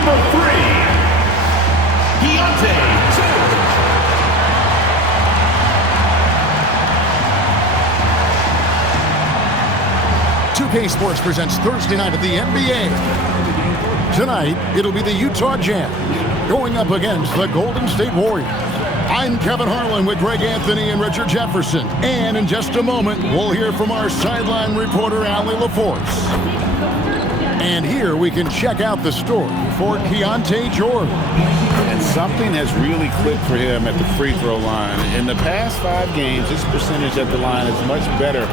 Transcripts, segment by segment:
Number 3, Keyonte George. 2K Sports presents Thursday night of the NBA. Tonight, it'll be the Utah Jazz going up against the Golden State Warriors. I'm Kevin Harlan with Greg Anthony and Richard Jefferson. And in just a moment, we'll hear from our sideline reporter, Allie LaForce. And here we can check out the story for Keyonte George. And something has really clicked for him at the free throw line. In the past 5 games, his percentage at the line is much better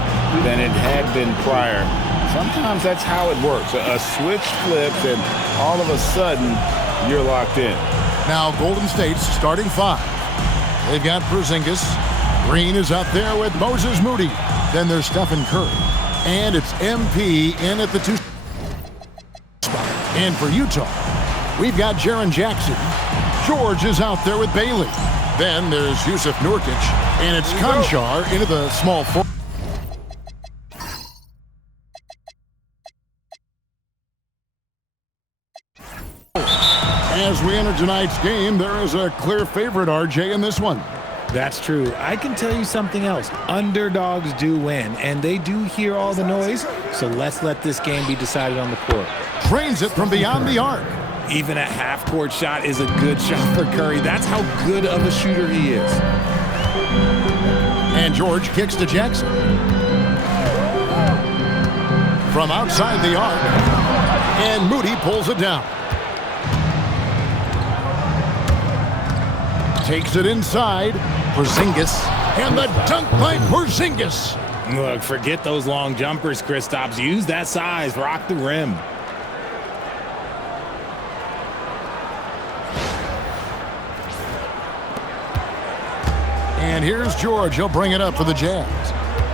than it had been prior. Sometimes that's how it works. A switch flips, and all of a sudden, you're locked in. Now, Golden State's starting 5. They've got Porzingis. Green is up there with Moses Moody. Then there's Stephen Curry. And it's MP in at the 2 spot. And for Utah, we've got Jaren Jackson. George is out there with Bailey. Then there's Yusuf Nurkic. And it's Konchar into the small 4. As we enter tonight's game, there is a clear favorite, RJ, in this one. That's true. I can tell you something else. Underdogs do win, and they do hear all the noise, so let's let this game be decided on the court. Trains it from beyond the arc. Even a half-court shot is a good shot for Curry. That's how good of a shooter he is. And George kicks to Jackson. From outside the arc. And Moody pulls it down. Takes it inside. Porzingis. And the dunk by Porzingis. Look, forget those long jumpers, Kristaps. Use that size. Rock the rim. And here's George. He'll bring it up for the Jazz.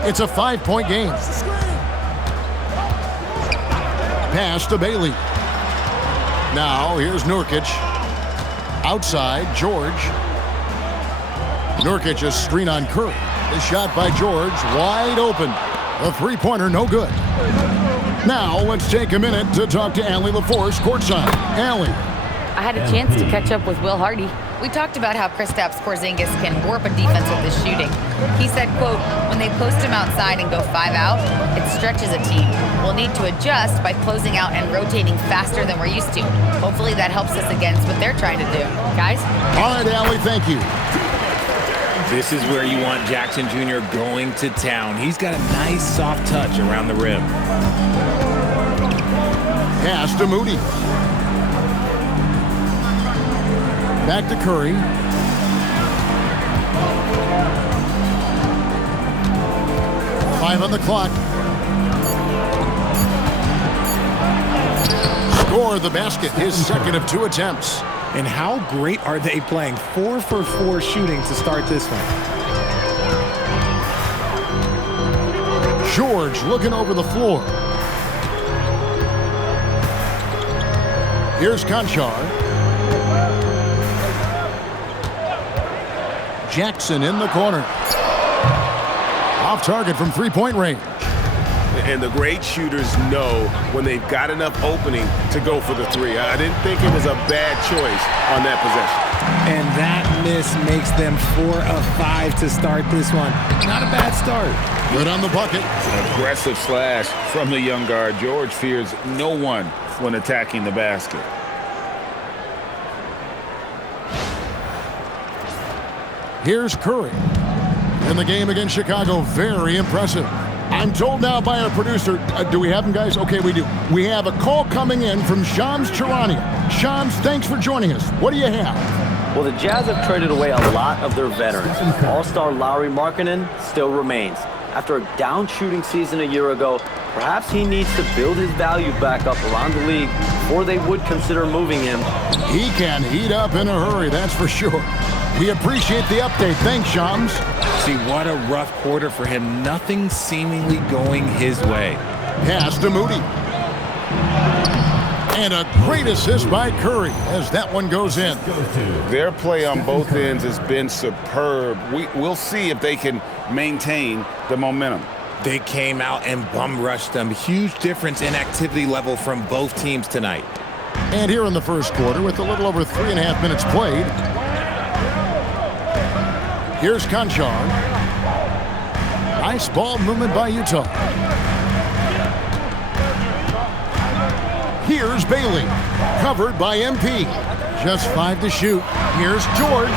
It's a 5-point game. Pass to Bailey. Now here's Nurkic. Outside, George. Nurkic a screen on Curry. The shot by George, wide open. The three-pointer, no good. Now let's take a minute to talk to Allie LaForce courtside. Allie. I had a chance to catch up with Will Hardy. We talked about how Kristaps Porzingis can warp a defense with his shooting. He said, quote, when they post him outside and go 5 out, it stretches a team. We'll need to adjust by closing out and rotating faster than we're used to. Hopefully that helps us against what they're trying to do. Guys? All right, Allie, thank you. This is where you want Jackson Jr. going to town. He's got a nice soft touch around the rim. Pass to Moody. Back to Curry. Five on the clock. Score the basket, his second of 2 attempts. And how great are they playing? 4 for 4 shooting to start this one. George looking over the floor. Here's Konchar. Jackson in the corner. Off target from 3-point range. And the great shooters know when they've got enough opening to go for the 3. I didn't think it was a bad choice on that possession. And that miss makes them 4 of 5 to start this one. Not a bad start. Good on the bucket. Aggressive slash from the young guard. George fears no one when attacking the basket. Here's Curry. In the game against Chicago, very impressive. I'm told now by our producer, do we have him, guys? Okay, we do. We have a call coming in from Shams Charania. Shams, thanks for joining us. What do you have? Well, the Jazz have traded away a lot of their veterans. All-star Lauri Markkanen still remains. After a down shooting season a year ago, perhaps he needs to build his value back up around the league before they would consider moving him. He can heat up in a hurry, that's for sure. We appreciate the update. Thanks, Shams. See, what a rough quarter for him. Nothing seemingly going his way. Pass to Moody. And a great assist by Curry as that one goes in. Their play on both ends has been superb. We'll see if they can maintain the momentum. They came out and bum rushed them. Huge difference in activity level from both teams tonight. And here in the first quarter, with a little over 3.5 minutes played, here's Conchar. Nice ball movement by Utah. Here's Bailey, covered by MP. Just 5 to shoot. Here's George.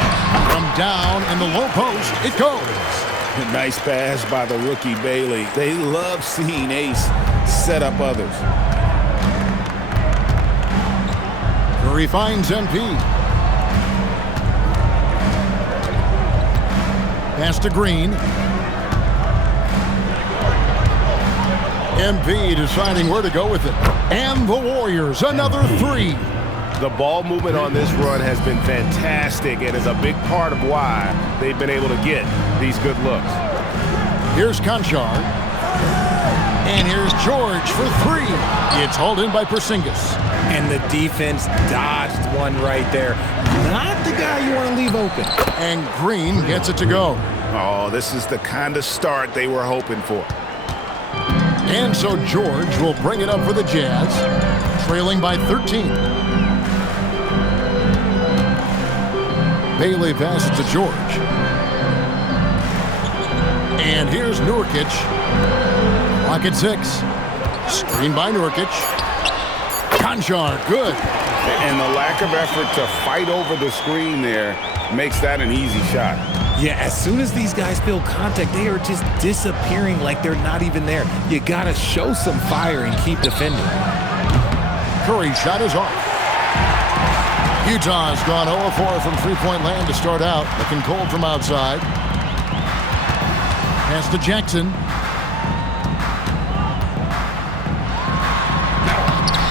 From down in the low post, it goes. Nice pass by the rookie Bailey. They love seeing Ace set up others. Curry finds MP. Pass to Green. MP deciding where to go with it. And the Warriors, another 3. The ball movement on this run has been fantastic and is a big part of why they've been able to get these good looks. Here's Conchar. And here's George for 3. It's hauled in by Porzingis. And the defense dodged one right there. Not the guy you want to leave open. And Green gets it to go. Oh, this is the kind of start they were hoping for. And so George will bring it up for the Jazz, trailing by 13. Bailey passes to George. And here's Nurkic. Clock at 6. Screen by Nurkic. Conchar, good. And the lack of effort to fight over the screen there makes that an easy shot. Yeah, as soon as these guys feel contact, they are just disappearing like they're not even there. You got to show some fire and keep defending. Curry's shot is off. Utah's gone 0-4 from three-point land to start out. Looking cold from outside. Pass to Jackson.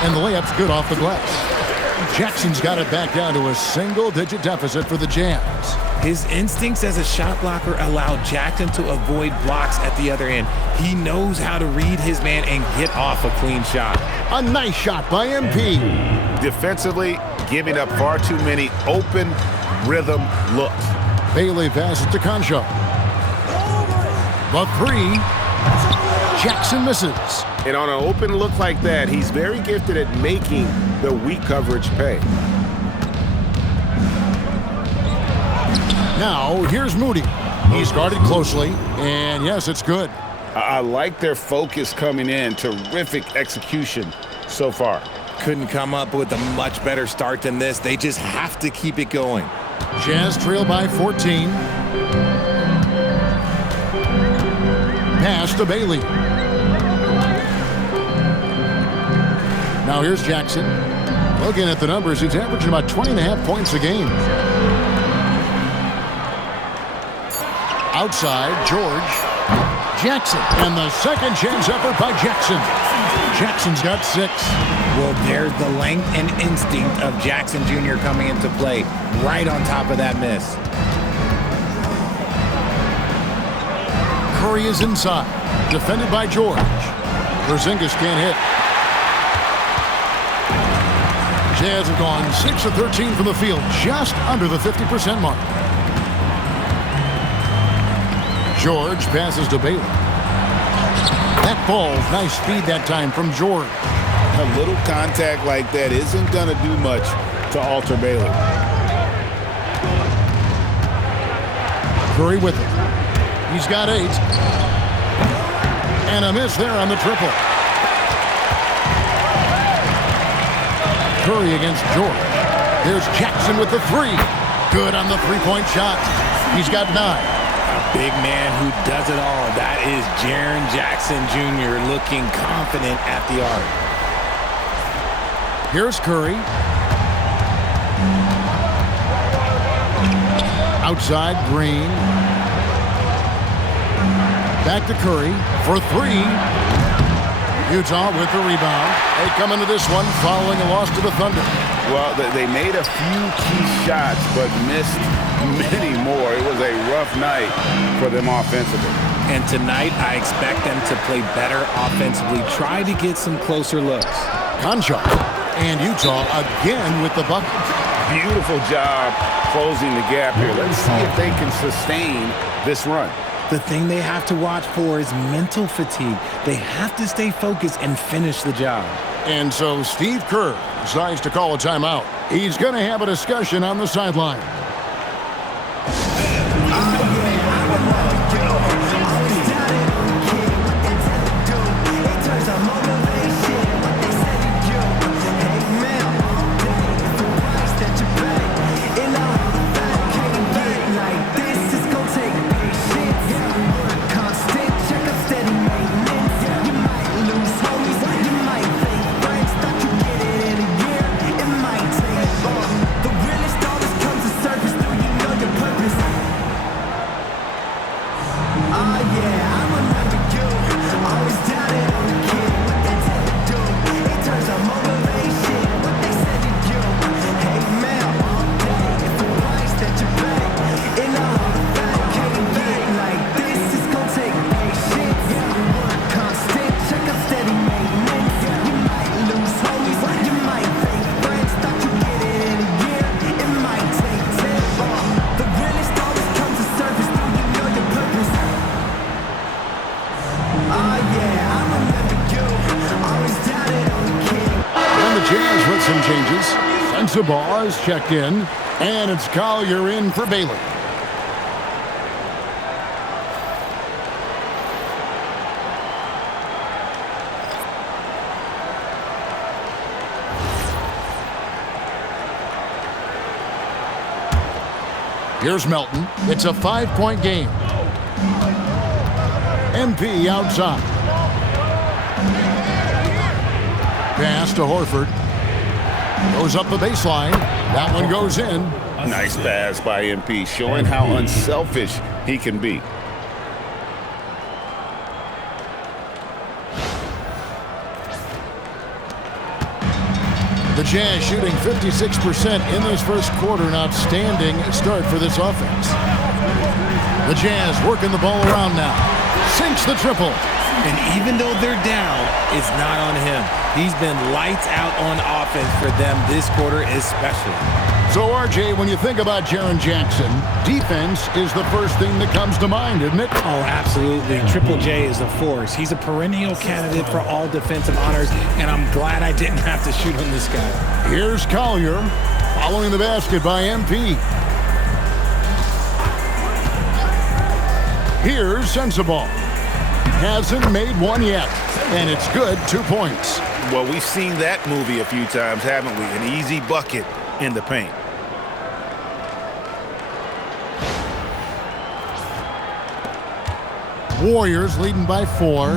And the layup's good off the glass. Jackson's got it back down to a single-digit deficit for the Jazz. His instincts as a shot blocker allow Jackson to avoid blocks at the other end. He knows how to read his man and get off a clean shot. A nice shot by MP. Defensively, giving up far too many open rhythm looks. Bailey passes to Conchar. The 3. Jackson misses. And on an open look like that, he's very gifted at making the weak coverage pay. Now, here's Moody. He's guarded closely, and yes, it's good. I like their focus coming in. Terrific execution so far. Couldn't come up with a much better start than this. They just have to keep it going. Jazz trail by 14. Pass to Bailey. Now here's Jackson. Looking at the numbers, he's averaging about 20.5 points a game. Outside, George. Jackson. And the second chance effort by Jackson. Jackson's got 6. Well, there's the length and instinct of Jackson Jr. coming into play. Right on top of that miss. Curry is inside. Defended by George. Porzingis can't hit. Jazz have gone 6 of 13 from the field, just under the 50% mark. George passes to Bailey. That ball, nice speed that time from George. A little contact like that isn't going to do much to alter Bailey. Curry with it. He's got 8. And a miss there on the triple. Curry against George. There's Jackson with the 3. Good on the three-point shot. He's got 9. A big man who does it all. That is Jaren Jackson Jr. looking confident at the arc. Here's Curry. Outside, Green. Back to Curry for 3. Utah with the rebound. They come into this one following a loss to the Thunder. Well, they made a few key shots, but missed many more. It was a rough night for them offensively. And tonight, I expect them to play better offensively. Try to get some closer looks. Conchar and Utah again with the bucket. Beautiful job closing the gap here. Let's see if they can sustain this run. The thing they have to watch for is mental fatigue. They have to stay focused and finish the job. And so Steve Kerr decides to call a timeout. He's going to have a discussion on the sideline. Sensabaugh is checked in, and it's Collier in for Baylor. Here's Melton. It's a 5-point game. MP outside. Pass to Horford. Goes up the baseline. That one goes in. Nice pass by MP, showing how unselfish he can be. The Jazz shooting 56% in this first quarter. An outstanding start for this offense. The Jazz working the ball around now. Sinks the triple. And even though they're down, it's not on him. He's been lights out on offense for them this quarter especially. So, RJ, when you think about Jaren Jackson, defense is the first thing that comes to mind, isn't it? Oh, absolutely. Triple J is a force. He's a perennial candidate for all defensive honors, and I'm glad I didn't have to shoot on this guy. Here's Collier following the basket by MP. Here's Sensabaugh. Hasn't made one yet, and it's good. 2 points. Well, we've seen that movie a few times, haven't we? An easy bucket in the paint. Warriors leading by 4.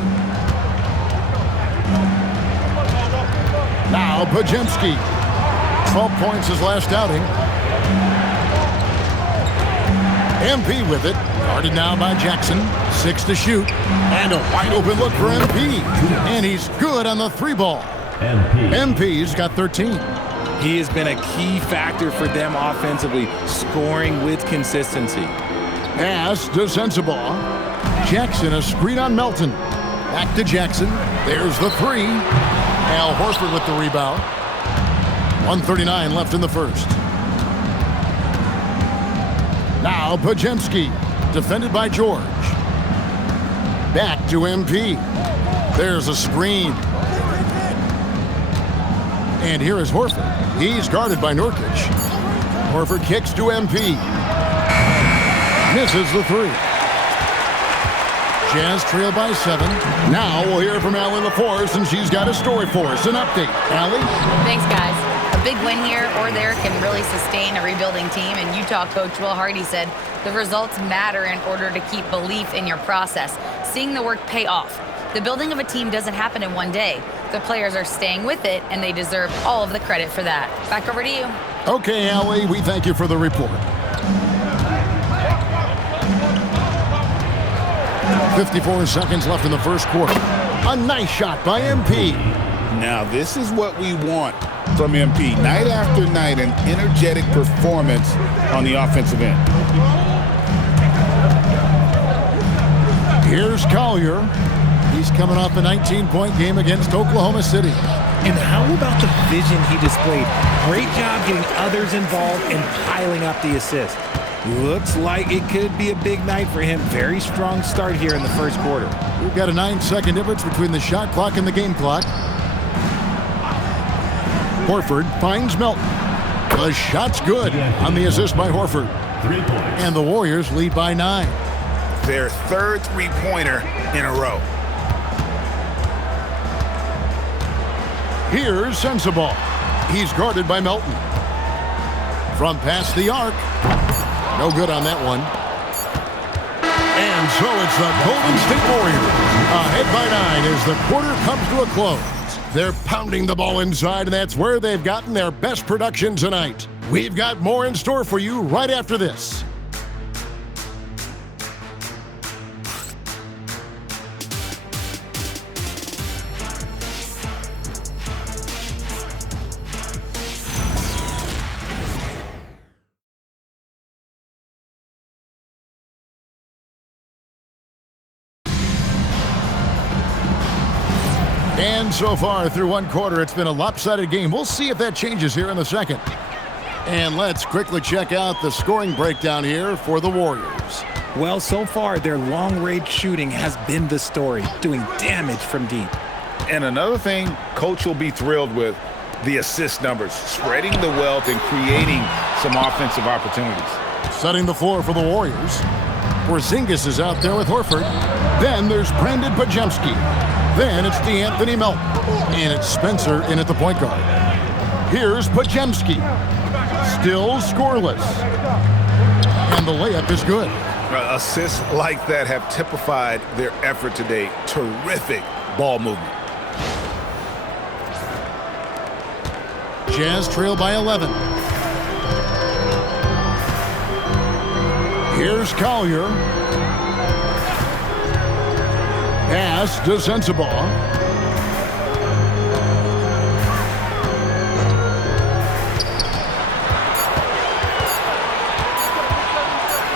Now Podziemski. 12 points his last outing. MP with it. Guarded now by Jackson. 6 to shoot. And a wide open look for MP. And he's good on the 3-ball. MP's got 13. He has been a key factor for them offensively, scoring with consistency. Pass to Sensabaugh. Jackson, a screen on Melton. Back to Jackson. There's the 3. Al Horford with the rebound. 1:39 left in the first. Now Podziemski, defended by George. Back to MP. There's a screen. And here is Horford. He's guarded by Nurkic. Horford kicks to MP. Misses the 3. Jazz trail by 7. Now we'll hear from Allie LaForce, and she's got a story for us. An update. Allie? Thanks, guys. A big win here or there can really sustain a rebuilding team, and Utah coach Will Hardy said the results matter in order to keep belief in your process, seeing the work pay off. The building of a team doesn't happen in one day. The players are staying with it, and they deserve all of the credit for that. Back over to you. Okay, Allie, we thank you for the report. 54 seconds left in the first quarter. A nice shot by MP. Now, this is what we want from MP. Night after night, an energetic performance on the offensive end. Here's Collier. He's coming off a 19-point game against Oklahoma City. And how about the vision he displayed? Great job getting others involved and piling up the assist. Looks like it could be a big night for him. Very strong start here in the first quarter. We've got a 9-second difference between the shot clock and the game clock. Horford finds Melton. The shot's good on the assist by Horford. 3 points. And the Warriors lead by 9. Their third three-pointer in a row. Here's Sensabaugh. He's guarded by Melton. From past the arc. No good on that one. And so it's the Golden State Warriors ahead by 9 as the quarter comes to a close. They're pounding the ball inside, and that's where they've gotten their best production tonight. We've got more in store for you right after this. And so far through one quarter, it's been a lopsided game. We'll see if that changes here in the second. And let's quickly check out the scoring breakdown here for the Warriors. Well, so far, their long-range shooting has been the story, doing damage from deep. And another thing Coach will be thrilled with, the assist numbers, spreading the wealth and creating some offensive opportunities. Setting the floor for the Warriors. Porzingis is out there with Horford. Then there's Brandon Podziemski. Then it's DeAnthony Melton. And it's Spencer in at the point guard. Here's Podziemski. Still scoreless. And the layup is good. Assists like that have typified their effort today. Terrific ball movement. Jazz trail by 11. Here's Collier. Pass to Sensabaugh.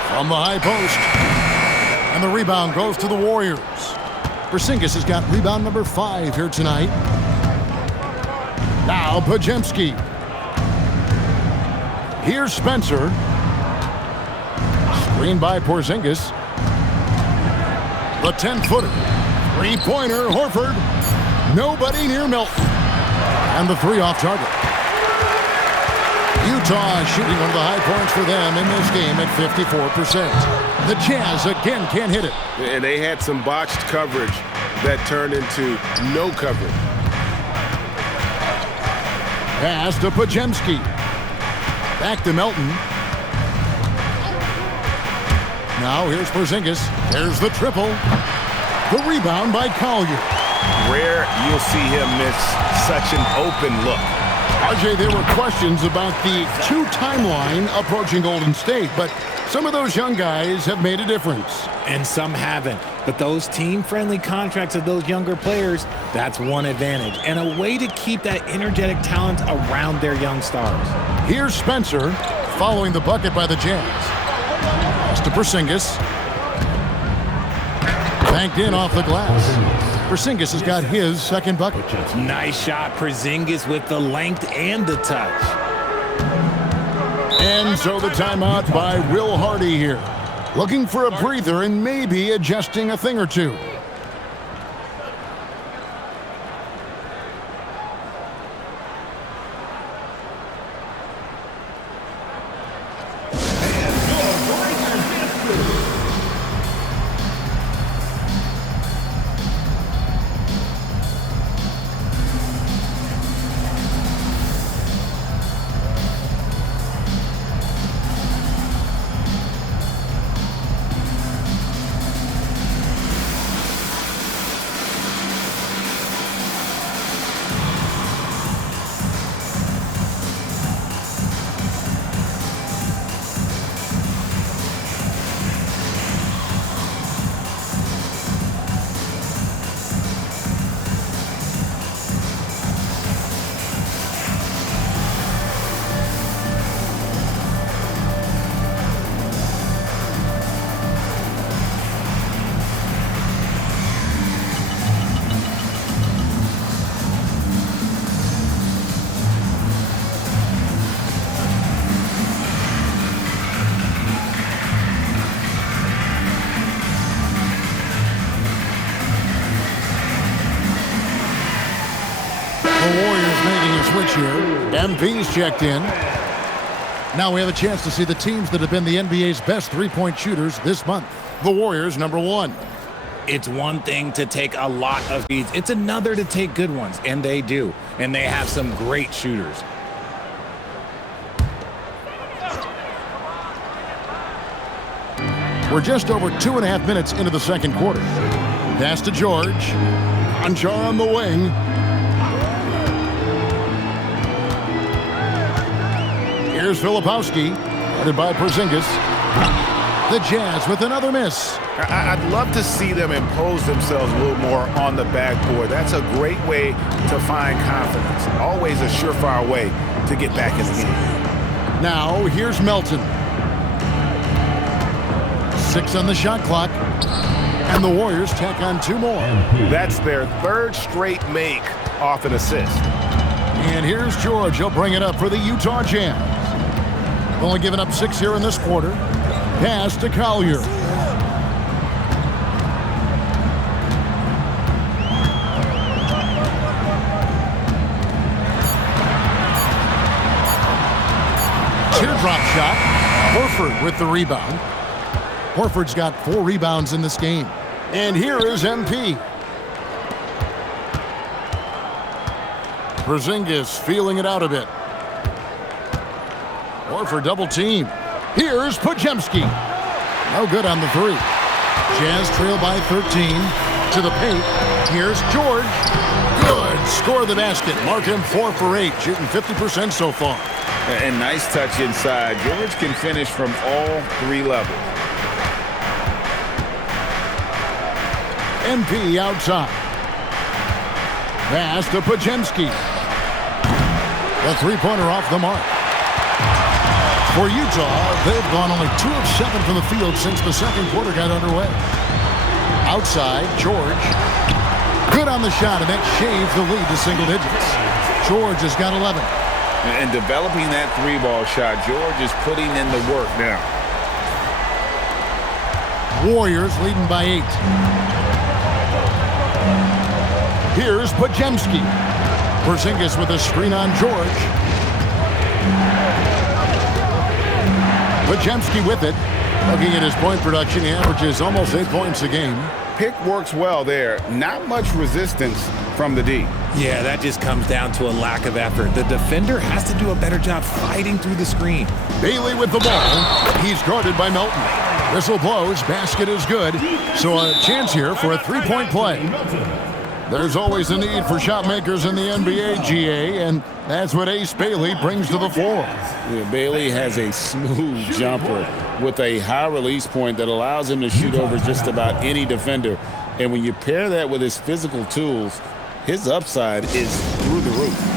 From the high post. And the rebound goes to the Warriors. Porzingis has got rebound number 5 here tonight. Now Podziemski. Here's Spencer. Screen by Porzingis. The 10-footer. Three-pointer, Horford. Nobody near Melton. And the 3 off target. Utah shooting one of the high points for them in this game at 54%. The Jazz again can't hit it. And they had some botched coverage that turned into no coverage. Pass to Podziemski. Back to Melton. Now here's Porzingis. There's the triple. The rebound by Collier. Rare you'll see him miss such an open look. RJ, there were questions about the 2 timeline approaching Golden State, but some of those young guys have made a difference. And some haven't. But those team-friendly contracts of those younger players, that's one advantage. And a way to keep that energetic talent around their young stars. Here's Spencer following the bucket by the Jazz. Pass to Porzingis. Banked in off the glass. Porzingis has got his second bucket. Nice shot, Porzingis with the length and the touch. And so the timeout by Will Hardy here. Looking for a breather and maybe adjusting a thing or two. switch here. MP's checked in. Now we have a chance to see the teams that have been the NBA's best three-point shooters this month. The Warriors, number 1. It's one thing to take a lot of leads. It's another to take good ones, and they do. And they have some great shooters. We're just over 2.5 minutes into the second quarter. Pass to George. Anjar on the wing. Here's Filipowski, headed by Porzingis. The Jazz with another miss. I'd love to see them impose themselves a little more on the backboard. That's a great way to find confidence. Always a surefire way to get back in the game. Now, here's Melton. 6 on the shot clock. And the Warriors tack on 2 more. That's their 3rd straight make off an assist. And here's George. He'll bring it up for the Utah Jazz. Only given up 6 here in this quarter. Pass to Collier. Teardrop shot. Horford with the rebound. Horford's got 4 rebounds in this game. And here is MP. Porzingis feeling it out a bit. Horford double team. Here's Podziemski. No good on the 3. Jazz trail by 13. To the paint. Here's George. Good. Score the basket. Mark him 4 for 8. Shooting 50% so far. And nice touch inside. George can finish from all 3 levels. MP outside. Pass to Podziemski. The three-pointer off the mark. For Utah, they've gone only 2 of 7 from the field since the second quarter got underway. Outside, George. Good on the shot, and that shaves the lead to single digits. George has got 11. And developing that 3-ball shot, George is putting in the work now. Warriors leading by 8. Here's Podziemski. Porzingis with a screen on George. Podziemski with it. Looking at his point production, he averages almost 8 points a game. Pick works well there. Not much resistance from the D. Yeah, that just comes down to a lack of effort. The defender has to do a better job fighting through the screen. Bailey with the ball. He's guarded by Melton. Whistle blows. Basket is good. So a chance here for a 3-point play. There's always a need for shot makers in the NBA, GA, and that's what Ace Bailey brings to the floor. Yeah, Bailey has a smooth jumper with a high release point that allows him to shoot over just about any defender. And when you pair that with his physical tools, his upside is through the roof.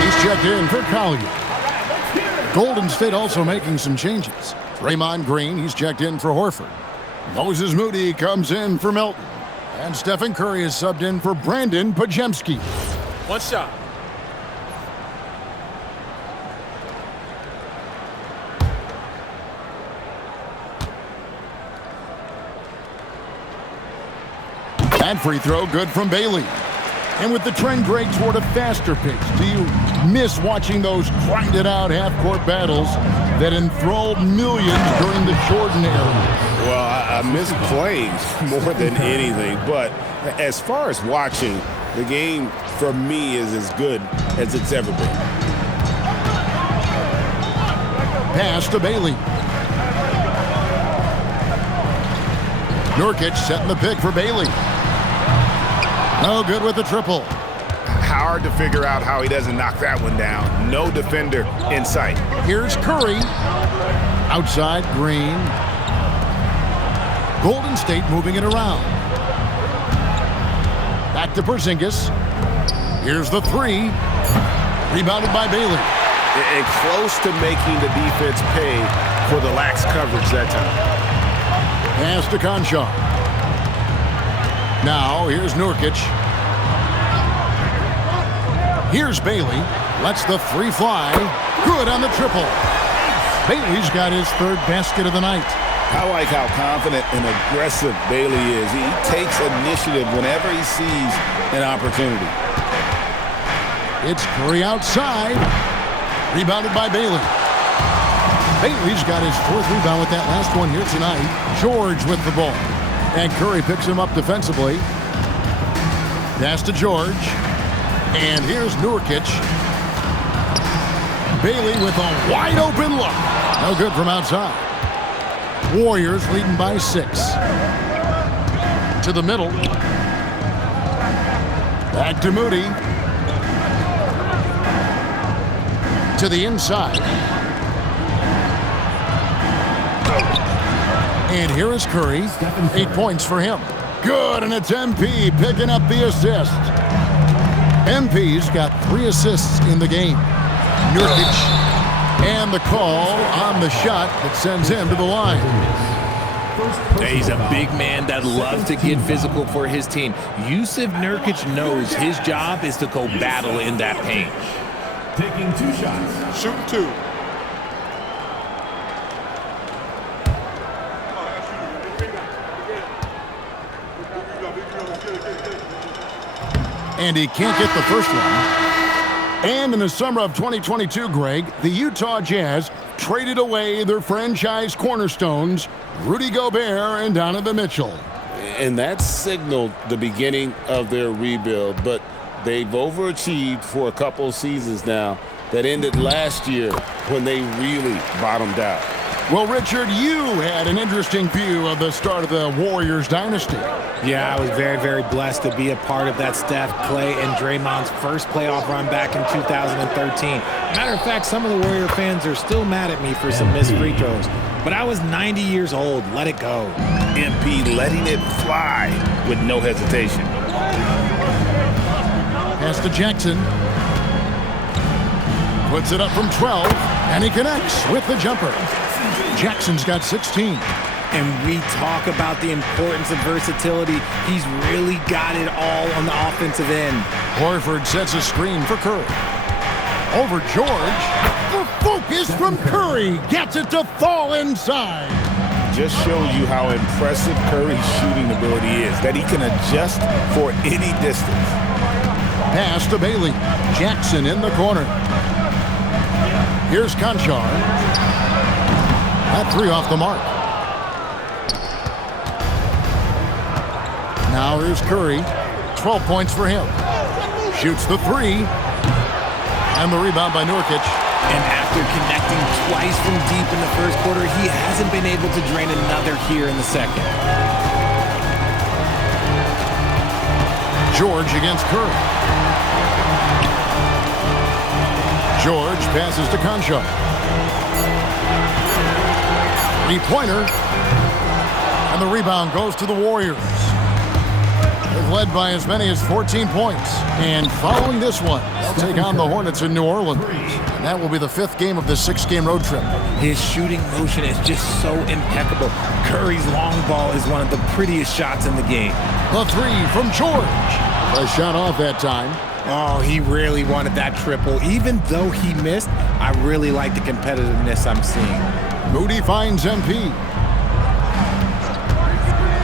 He's checked in for Collier. Golden State also making some changes. Draymond Green, he's checked in for Horford. Moses Moody comes in for Melton. And Stephen Curry is subbed in for Brandon Podziemski. One shot. That free throw good from Bailey. And with the trend, Greg, toward a faster pace, do you miss watching those grinded-out half-court battles that enthralled millions during the Jordan era? Well, I miss playing more than anything, but as far as watching, the game for me is as good as it's ever been. Pass to Bailey. Nurkic setting the pick for Bailey. No good with the triple. Hard to figure out how he doesn't knock that one down. No defender in sight. Here's Curry. Outside, Green. Golden State moving it around. Back to Porzingis. Here's the three. Rebounded by Bailey. And close to making the defense pay for the lax coverage that time. Pass to Conchar. Now, here's Nurkic. Here's Bailey. Lets the three fly. Good on the triple. Bailey's got his third basket of the night. I like how confident and aggressive Bailey is. He takes initiative whenever he sees an opportunity. It's Curry outside. Rebounded by Bailey. Bailey's got his fourth rebound with that last one here tonight. George with the ball. And Curry picks him up defensively. Pass to George. And here's Nurkic. Bailey with a wide open look. No good from outside. Warriors leading by 6. To the middle. Back to Moody. To the inside. And here is Curry. 8 points for him. Good, and it's MP picking up the assist. MP's got 3 assists in the game. Nurkic. And the call on the shot that sends him to the line. He's a big man that loves to get physical for his team. Jusuf Nurkic knows his job is to go battle in that paint. Taking 2 shots. Shoot 2. And he can't get the first one. And in the summer of 2022, Greg, the Utah Jazz traded away their franchise cornerstones, Rudy Gobert and Donovan Mitchell. And that signaled the beginning of their rebuild, but they've overachieved for a couple seasons now that ended last year when they really bottomed out. Well, Richard, you had an interesting view of the start of the Warriors dynasty. Yeah, I was very, very blessed to be a part of that Steph, Clay, and Draymond's first playoff run back in 2013. Matter of fact, some of the Warrior fans are still mad at me for some missed free throws. But I was 90 years old. Let it go. MP letting it fly with no hesitation. Pass to Jackson. Puts it up from 12, and he connects with the jumper. Jackson's got 16. And we talk about the importance of versatility. He's really got it all on the offensive end. Horford sets a screen for Curry. Over George. The focus from Curry gets it to fall inside. Just shows you how impressive Curry's shooting ability is, that he can adjust for any distance. Pass to Bailey. Jackson in the corner. Here's Conchar. That three off the mark. Now here's Curry. 12 points for him. Shoots the three. And the rebound by Nurkic. And after connecting twice from deep in the first quarter, he hasn't been able to drain another here in the second. George against Curry. George passes to Conchar. Three-pointer. And the rebound goes to the Warriors. They've led by as many as 14 points. And following this one, they'll take on the Hornets in New Orleans. And that will be the 5th game of this 6-game road trip. His shooting motion is just so impeccable. Curry's long ball is one of the prettiest shots in the game. The three from George. A shot off that time. Oh, he really wanted that triple. Even though he missed, I really like the competitiveness I'm seeing. Moody finds MP.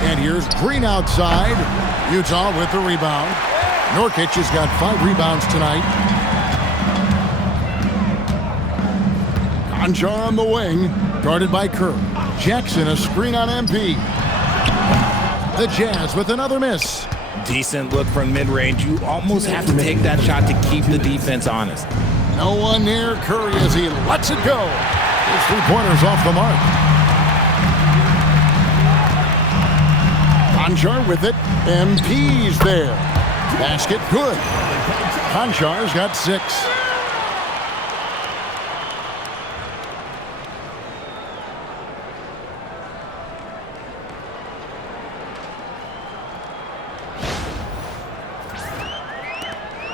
And here's Green outside. Utah with the rebound. Nurkic has got 5 rebounds tonight. Konchar on the wing, guarded by Kerr. Jackson, a screen on MP. The Jazz with another miss. Decent look from mid-range. You almost have to take that shot to keep the defense honest. No one near Curry as he lets it go. His 3-pointers off the mark. Konchar with it. MP's there. Basket good. Konchar's got 6.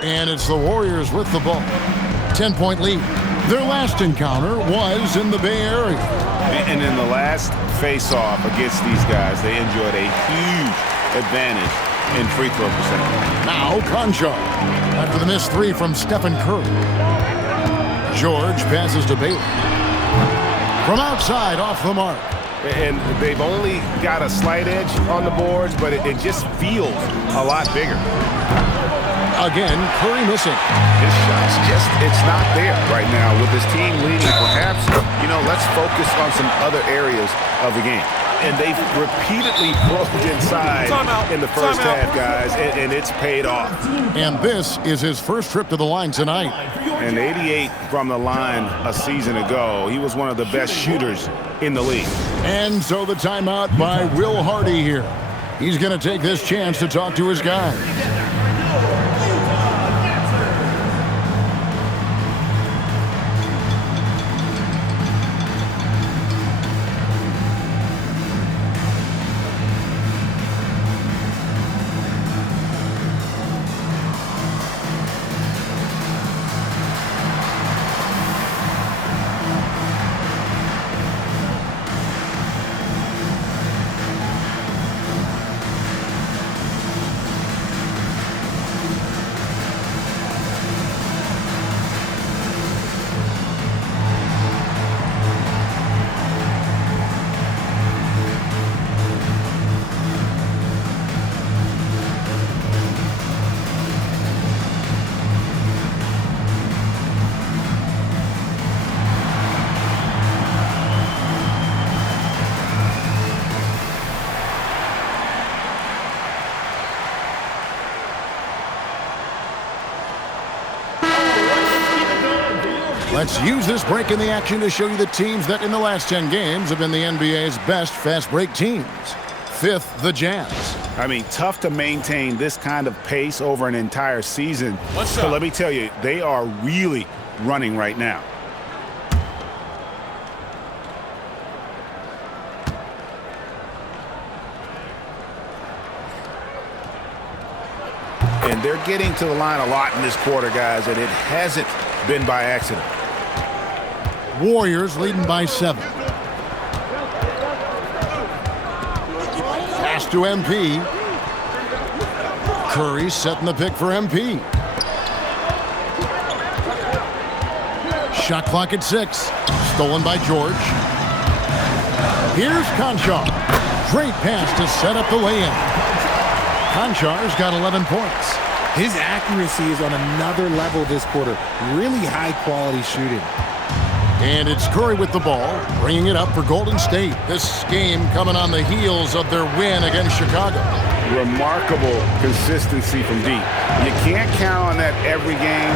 And it's the Warriors with the ball. 10-point lead. Their last encounter was in the Bay Area. And in the last face-off against these guys, they enjoyed a huge advantage in free throw percentage. Now Konchar after the missed 3 from Stephen Curry. George passes to Bailey. From outside, off the mark. And they've only got a slight edge on the boards, but it just feels a lot bigger. Again, Curry missing. His shot's it's not there right now with his team leading. Perhaps, let's focus on some other areas of the game. And they've repeatedly probed inside in the first half, guys, and it's paid off. And this is his first trip to the line tonight. And 88 from the line a season ago. He was one of the best shooters in the league. And so the timeout by Will Hardy here. He's going to take this chance to talk to his guys. Let's use this break in the action to show you the teams that in the last 10 games have been the NBA's best fast break teams. 5th, the Jazz. I mean, tough to maintain this kind of pace over an entire season. But let me tell you, they are really running right now. And they're getting to the line a lot in this quarter, guys, and it hasn't been by accident. Warriors leading by 7. Pass to MP. Curry setting the pick for MP. Shot clock at 6. Stolen by George. Here's Konchar. Great pass to set up the lay-in. Konchar's got 11 points. His accuracy is on another level this quarter. Really high-quality shooting. And it's Curry with the ball, bringing it up for Golden State. This game coming on the heels of their win against Chicago. Remarkable consistency from deep. You can't count on that every game,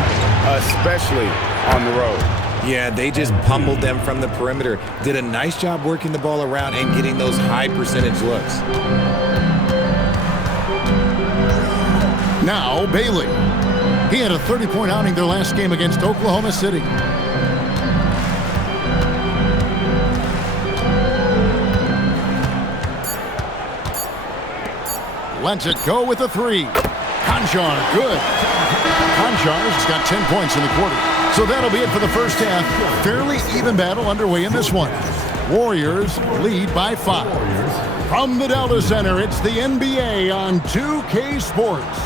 especially on the road. Yeah, they just pummeled them from the perimeter. Did a nice job working the ball around and getting those high percentage looks. Now, Bailey. He had a 30-point outing their last game against Oklahoma City. Lets it go with a 3. Konchar, good. Konchar's got 10 points in the quarter. So that'll be it for the first half. Fairly even battle underway in this one. Warriors lead by 5. From the Delta Center, it's the NBA on 2K Sports.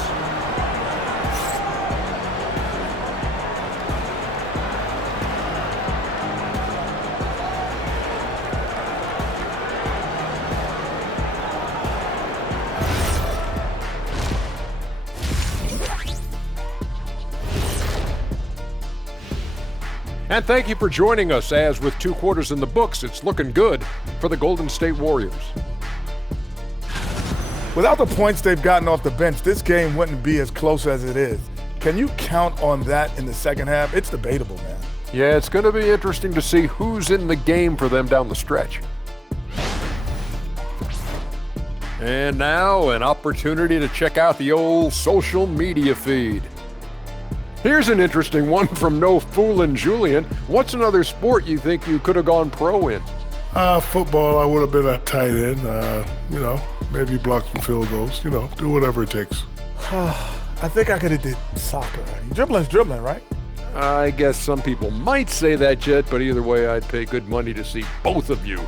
And thank you for joining us as with 2 quarters in the books, it's looking good for the Golden State Warriors. Without the points they've gotten off the bench, this game wouldn't be as close as it is. Can you count on that in the second half? It's debatable, man. Yeah, it's going to be interesting to see who's in the game for them down the stretch. And now, an opportunity to check out the old social media feed. Here's an interesting one from No Foolin' Julian. What's another sport you think you could have gone pro in? Football, I would have been a tight end. Maybe block some field goals. Do whatever it takes. I think I could have did soccer. Dribbling's dribbling, right? I guess some people might say that, Jet, but either way, I'd pay good money to see both of you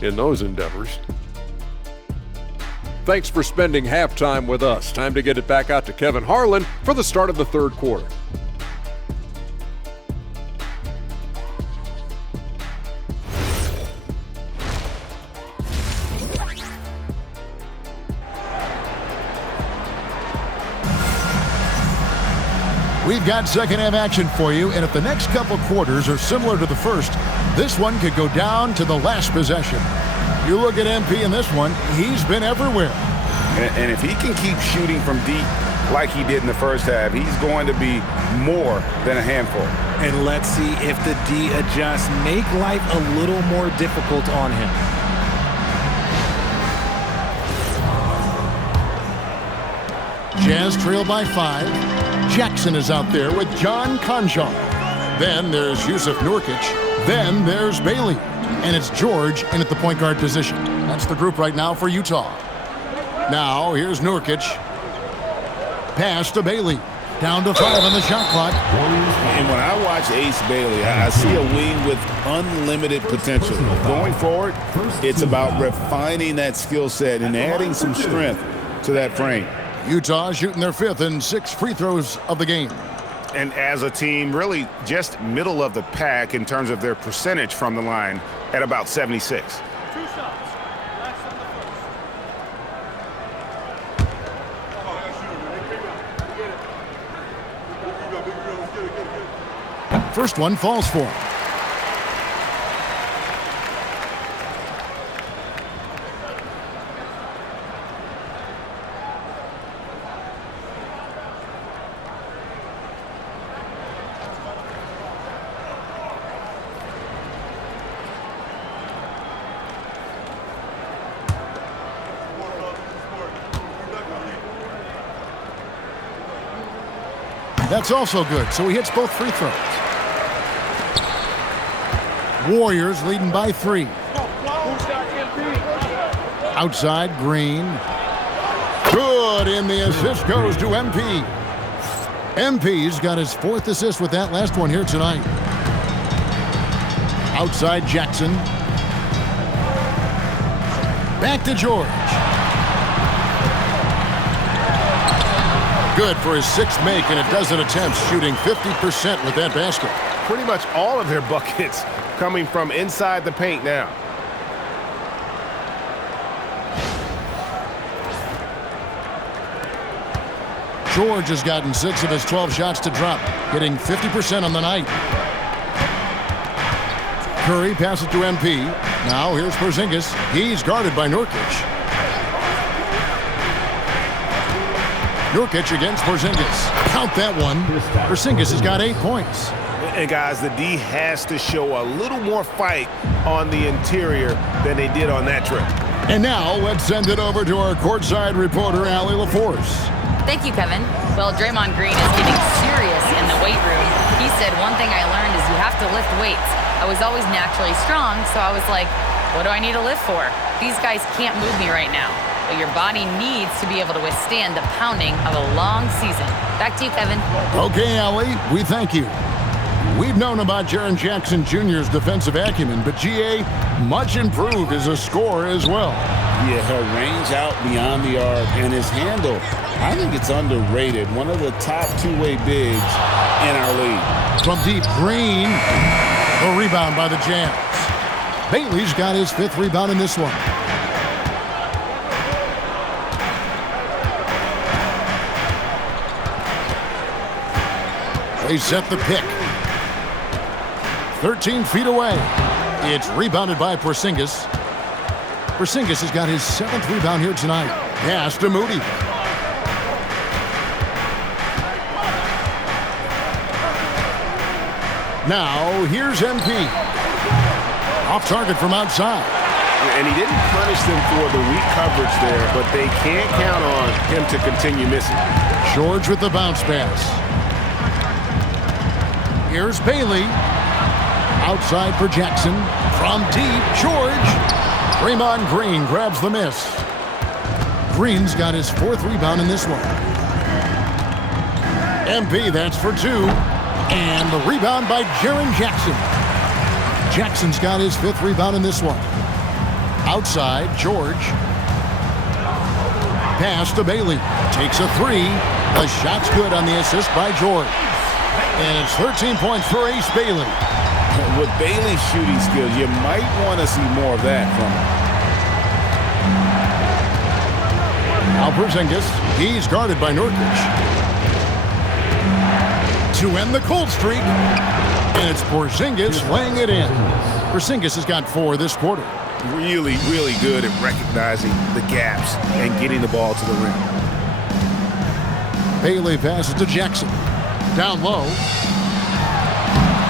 in those endeavors. Thanks for spending halftime with us. Time to get it back out to Kevin Harlan for the start of the third quarter. We've got second half action for you, and if the next couple quarters are similar to the first, this one could go down to the last possession. You look at MP in this one, he's been everywhere. And if he can keep shooting from deep like he did in the first half, he's going to be more than a handful. And let's see if the D adjusts, make life a little more difficult on him. Jazz trail by 5. Jackson is out there with John Konchar. Then there's Yusuf Nurkic. Then there's Bailey. And it's George in at the point guard position. That's the group right now for Utah. Now here's Nurkic. Pass to Bailey. Down to 5 on the shot clock. And when I watch Ace Bailey, I see a wing with unlimited potential. Going forward, it's about refining that skill set and adding some strength to that frame. Utah shooting their 5th and 6th free throws of the game. And as a team, really just middle of the pack in terms of their percentage from the line at about 76. 2 shots. Last on the first. First one falls for him. That's also good, so he hits both free throws. Warriors leading by 3. Outside, Green. Good, and the assist goes to MP. MP's got his 4th assist with that last one here tonight. Outside, Jackson. Back to George. Good for his 6th make and a dozen attempts, shooting 50% with that basket. Pretty much all of their buckets coming from inside the paint now. George has gotten 6 of his 12 shots to drop, getting 50% on the night. Curry passes to MP. Now here's Porzingis. He's guarded by Nurkic. Nurkic against Porzingis. Count that one. Porzingis has got 8 points. And guys, the D has to show a little more fight on the interior than they did on that trip. And now let's send it over to our courtside reporter, Allie LaForce. Thank you, Kevin. Well, Draymond Green is getting serious in the weight room. He said, one thing I learned is you have to lift weights. I was always naturally strong, so I was like, what do I need to lift for? These guys can't move me right now. But your body needs to be able to withstand the pounding of a long season. Back to you, Kevin. Okay, Allie, we thank you. We've known about Jaren Jackson Jr.'s defensive acumen, but GA much improved as a scorer as well. Yeah, her range out beyond the arc and his handle, I think it's underrated. One of the top two-way bigs in our league. From deep, Green. A rebound by the Jazz. Bailey's got his 5th rebound in this one. They set the pick. 13 feet away. It's rebounded by Porzingis. Porzingis has got his 7th rebound here tonight. Pass to Moody. Now, here's MP. Off target from outside. And he didn't punish them for the weak coverage there, but they can't count on him to continue missing. George with the bounce pass. Here's Bailey. Outside for Jackson. From deep, George. Draymond Green grabs the miss. Green's got his 4th rebound in this one. MP, that's for 2. And the rebound by Jaren Jackson. Jackson's got his 5th rebound in this one. Outside, George. Pass to Bailey. Takes a 3. The shot's good on the assist by George. And it's 13 points for Ace Bailey. With Bailey's shooting skills, you might want to see more of that from him. Now Porzingis. He's guarded by Nurkic. To end the cold streak. And it's Porzingis laying it in. Porzingis has got 4 this quarter. Really, really good at recognizing the gaps and getting the ball to the rim. Bailey passes to Jackson. Down low.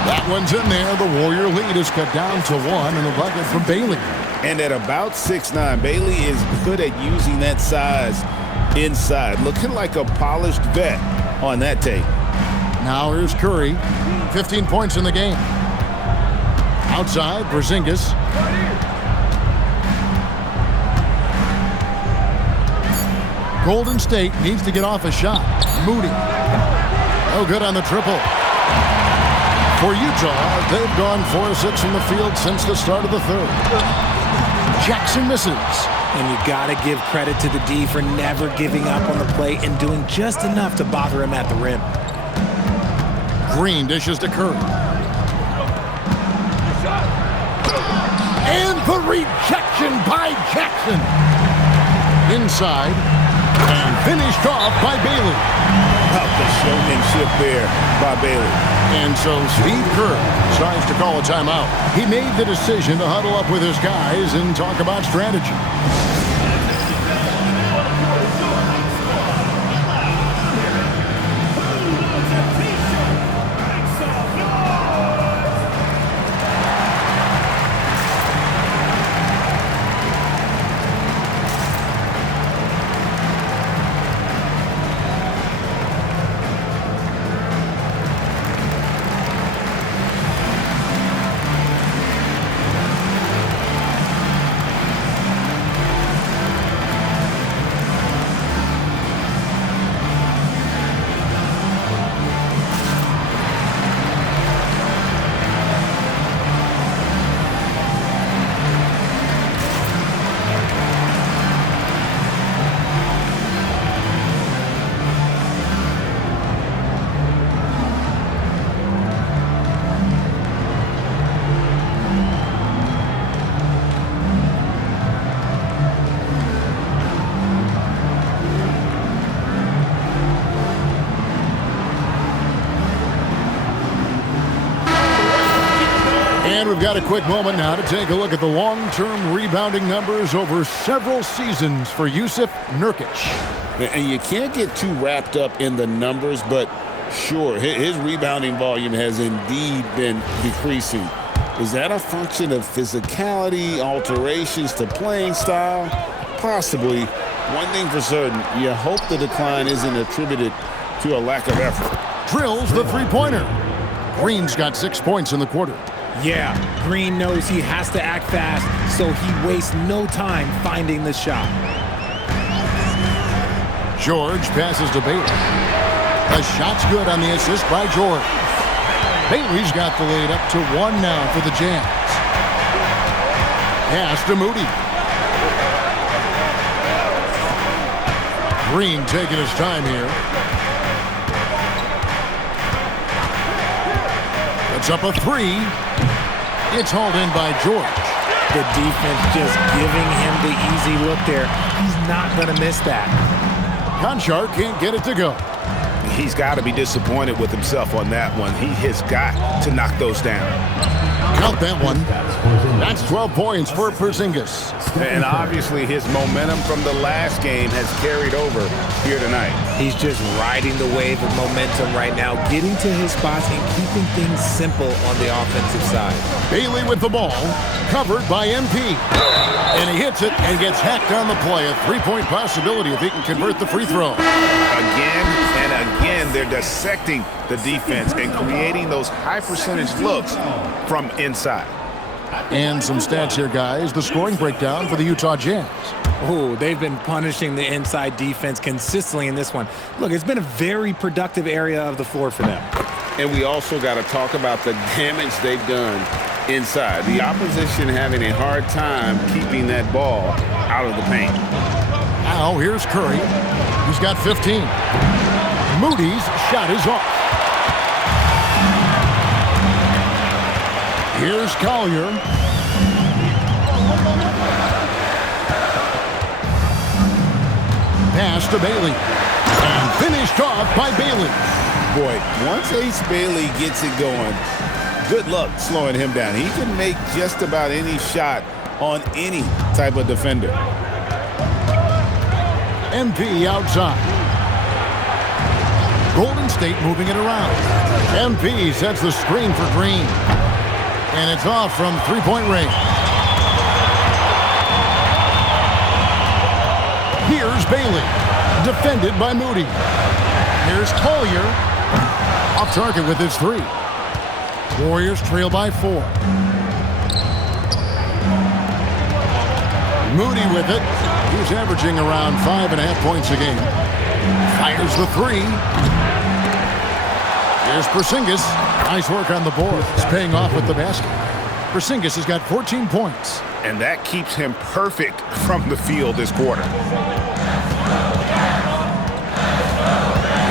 That one's in there. The Warrior lead is cut down to 1 and the bucket from Bailey. And at about 6'9", Bailey is good at using that size inside. Looking like a polished vet on that tape. Now here's Curry. 15 points in the game. Outside, Porzingis. Golden State needs to get off a shot. Moody. No good on the triple. For Utah, they've gone 4-6 from the field since the start of the 3rd. Jackson misses. And you got to give credit to the D for never giving up on the play and doing just enough to bother him at the rim. Green dishes to Curry. And the rejection by Jackson. Inside. And finished off by Bailey. About the showmanship there by Bailey. And so Steve Kerr decides to call a timeout. He made the decision to huddle up with his guys and talk about strategy. And we've got a quick moment now to take a look at the long-term rebounding numbers over several seasons for Jusuf Nurkic. And you can't get too wrapped up in the numbers, but sure, his rebounding volume has indeed been decreasing. Is that a function of physicality, alterations to playing style? Possibly. One thing for certain, you hope the decline isn't attributed to a lack of effort. Drills the three-pointer. Green's got 6 points in the quarter. Yeah, Green knows he has to act fast, so he wastes no time finding the shot. George passes to Bailey. The shot's good on the assist by George. Bailey's got the lead up to 1 now for the Jazz. Pass to Moody. Green taking his time here. It's up a 3. It's hauled in by George. The defense just giving him the easy look there. He's not going to miss that. Konchar can't get it to go. He's got to be disappointed with himself on that one. He has got to knock those down. Count that one. That's 12 points for Porzingis. And obviously his momentum from the last game has carried over here tonight. He's just riding the wave of momentum right now, getting to his spots and keeping things simple on the offensive side. Bailey with the ball, covered by MP. And he hits it and gets hacked on the play. A three-point possibility if he can convert the free throw. Again and again, they're dissecting the defense and creating those high-percentage looks from inside. And some stats here, guys. The scoring breakdown for the Utah Jazz. Oh, they've been punishing the inside defense consistently in this one. Look, it's been a very productive area of the floor for them. And we also got to talk about the damage they've done inside. The opposition having a hard time keeping that ball out of the paint. Now here's Curry. He's got 15. Moody's shot is off. Here's Collier. Pass to Bailey. And finished off by Bailey. Boy, once Ace Bailey gets it going, good luck slowing him down. He can make just about any shot on any type of defender. MP outside. Golden State moving it around. MP sets the screen for Green. And it's off from three-point range. Here's Bailey, defended by Moody. Here's Collier, off target with his three. Warriors trail by 4. Moody with it. He's averaging around 5.5 points a game. Fires the three. Here's Porzingis. Nice work on the board. It's paying off with the basket. Porzingis has got 14 points. And that keeps him perfect from the field this quarter.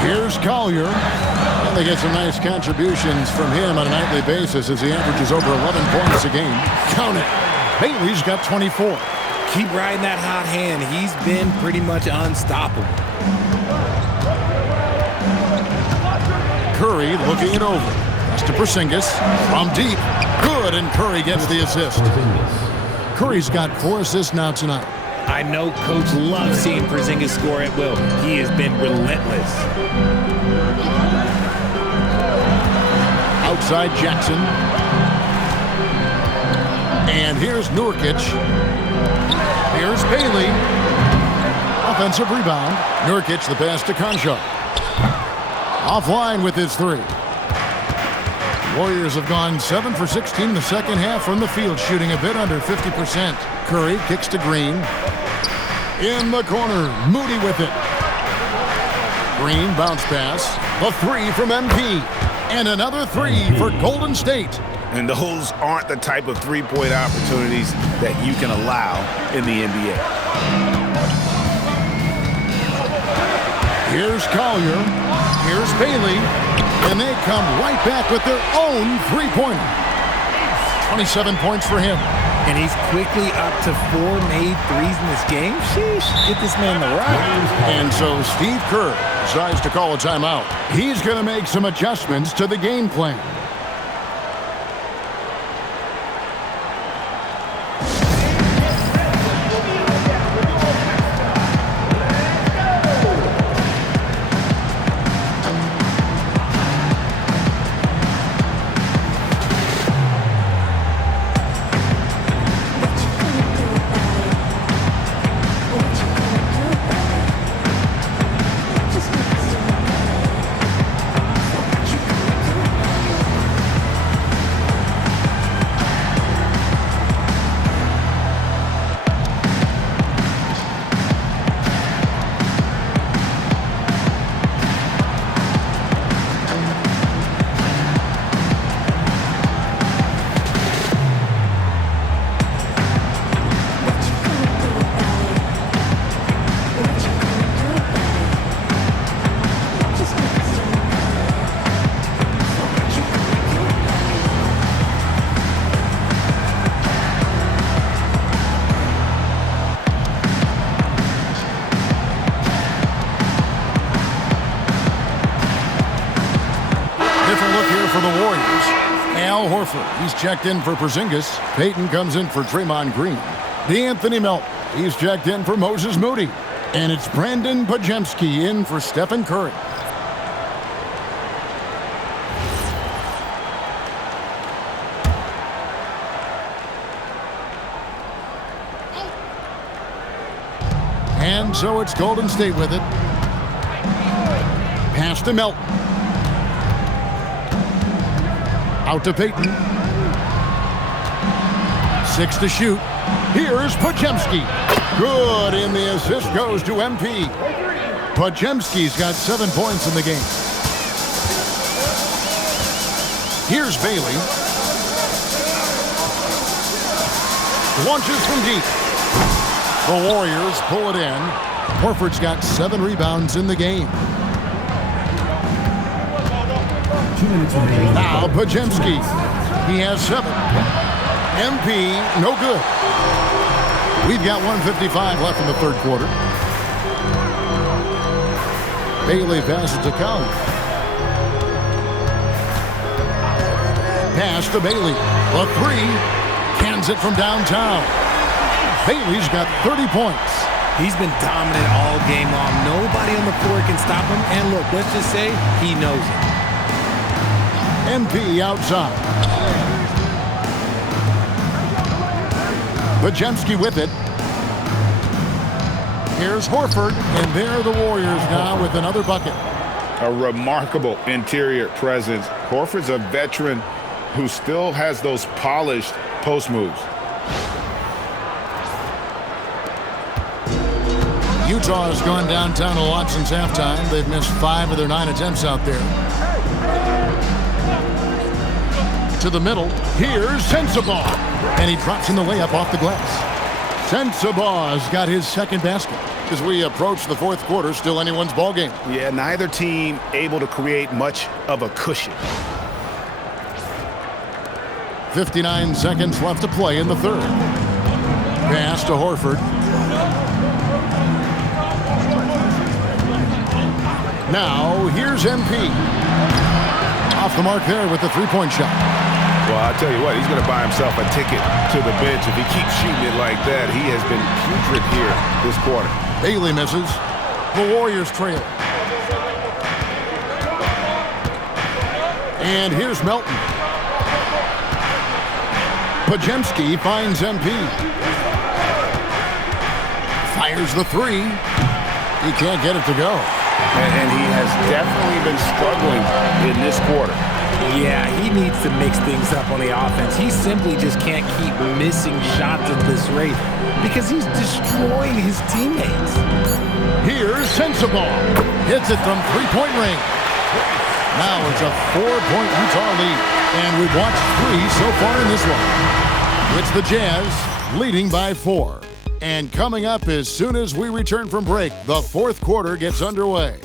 Here's Collier. And they get some nice contributions from him on a nightly basis as he averages over 11 points a game. Count it. Bailey's got 24. Keep riding that hot hand. He's been pretty much unstoppable. Curry looking it over. Pass to Porzingis from deep. Good, and Curry gets the assist. Curry's got 4 assists now tonight. I know Coach loves seeing Porzingis score at will. He has been relentless. Outside Jackson. And here's Nurkic. Here's Bailey. Offensive rebound. Nurkic the pass to Concha. Offline with his three. Warriors have gone 7 for 16 in the second half from the field, shooting a bit under 50%. Curry kicks to Green. In the corner, Moody with it. Green bounce pass. A three from MP. And another three for Golden State. And those aren't the type of three-point opportunities that you can allow in the NBA. Here's Collier. Here's Bailey. And they come right back with their own three-pointer. 27 points for him. And he's quickly up to 4 made threes in this game. Sheesh, get this man the rock. And so Steve Kerr decides to call a timeout. He's going to make some adjustments to the game plan. Al Horford, he's checked in for Porzingis. Payton comes in for Draymond Green. DeAnthony Melton, he's checked in for Moses Moody. And it's Brandon Podziemski in for Stephen Curry. And so it's Golden State with it. Pass to Melton. Out to Payton. 6 to shoot. Here's Podziemski. Good, and the assist goes to MP. Podziemski's got 7 points in the game. Here's Bailey. Launches from deep. The Warriors pull it in. Horford's got 7 rebounds in the game. Now Podziemski. He has 7. MP, no good. We've got 1:55 left in the third quarter. Bailey passes to Conley. Pass to Bailey. A 3. Cans it from downtown. Bailey's got 30 points. He's been dominant all game long. Nobody on the floor can stop him. And look, let's just say he knows it. MP outside. Podziemski with it. Here's Horford, and there the Warriors now with another bucket. A remarkable interior presence. Horford's a veteran who still has those polished post moves. Utah has gone downtown a lot since halftime. They've missed 5 of their 9 attempts out there. To the middle. Here's Sensabaugh. And he drops in the layup off the glass. Sensabaugh's got his second basket. As we approach the fourth quarter, still anyone's ballgame. Yeah, neither team able to create much of a cushion. 59 seconds left to play in the third. Pass to Horford. Now, here's MP. Off the mark there with the three-point shot. Well, I'll tell you what, he's going to buy himself a ticket to the bench. If he keeps shooting it like that, he has been putrid here this quarter. Bailey misses. The Warriors trail. And here's Melton. Podziemski finds MP. Fires the 3. He can't get it to go. And he has definitely been struggling in this quarter. Yeah, he needs to mix things up on the offense. He simply just can't keep missing shots at this rate because he's destroying his teammates. Here's Sensabaugh. Hits it from three-point range. Now it's a 4-point Utah lead. And we've watched 3 so far in this one. It's the Jazz leading by 4. And coming up as soon as we return from break, the fourth quarter gets underway.